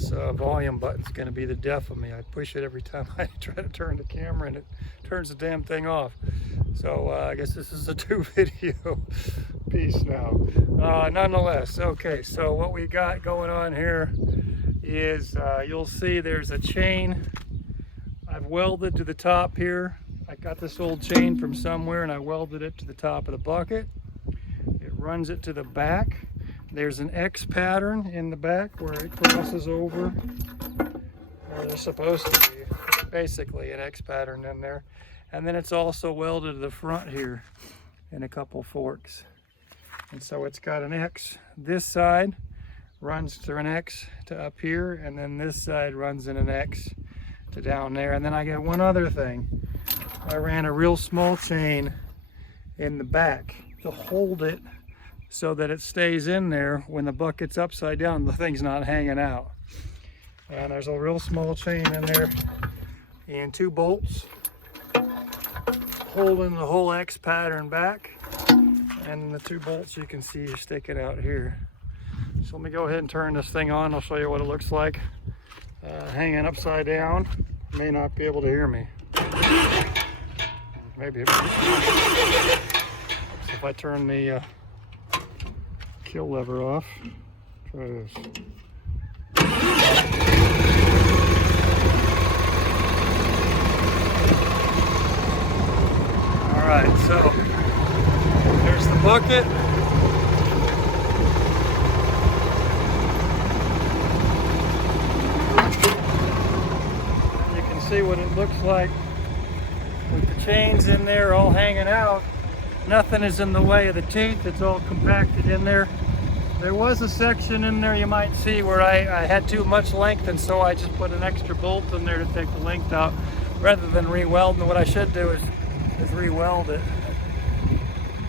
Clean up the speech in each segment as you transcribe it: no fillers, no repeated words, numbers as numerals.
This volume button's going to be the death of me. I push it every time I try to turn the camera and it turns the damn thing off. So I guess this is a 2-video piece now. Nonetheless, okay, so what we got going on here is you'll see there's a chain I've welded to the top here. I got this old chain from somewhere and I welded it to the top of the bucket. It runs it to the back. There's an X pattern in the back where it crosses over where they're supposed to be. Basically an X pattern in there. And then it's also welded to the front here in a couple forks. And so it's got an X. This side runs through an X to up here, and then this side runs in an X to down there. And then I got one other thing. I ran a real small chain in the back to hold it so that it stays in there when the bucket's upside down, the thing's not hanging out. And there's a real small chain in there and 2 bolts holding the whole X pattern back, and the 2 bolts you can see are sticking out here. So let me go ahead and turn this thing on. I'll show you what it looks like hanging upside down. You may not be able to hear me. Maybe if I turn the kill lever off. Try this. All right, so there's the bucket. You can see what it looks like with the chains in there all hanging out. Nothing is in the way of the teeth. It's all compacted in there. There was a section in there you might see where I had too much length, and so I just put an extra bolt in there to take the length out rather than re-welding. What I should do is re-weld it.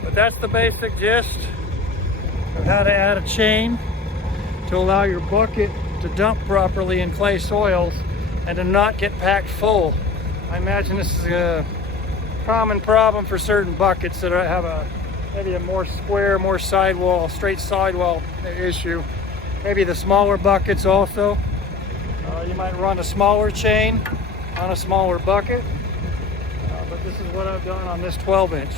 But that's the basic gist of how to add a chain to allow your bucket to dump properly in clay soils and to not get packed full. I imagine this is a common problem for certain buckets that have maybe a more square, more sidewall, straight sidewall issue. Maybe the smaller buckets also. You might run a smaller chain on a smaller bucket, but this is what I've done on this 12-inch.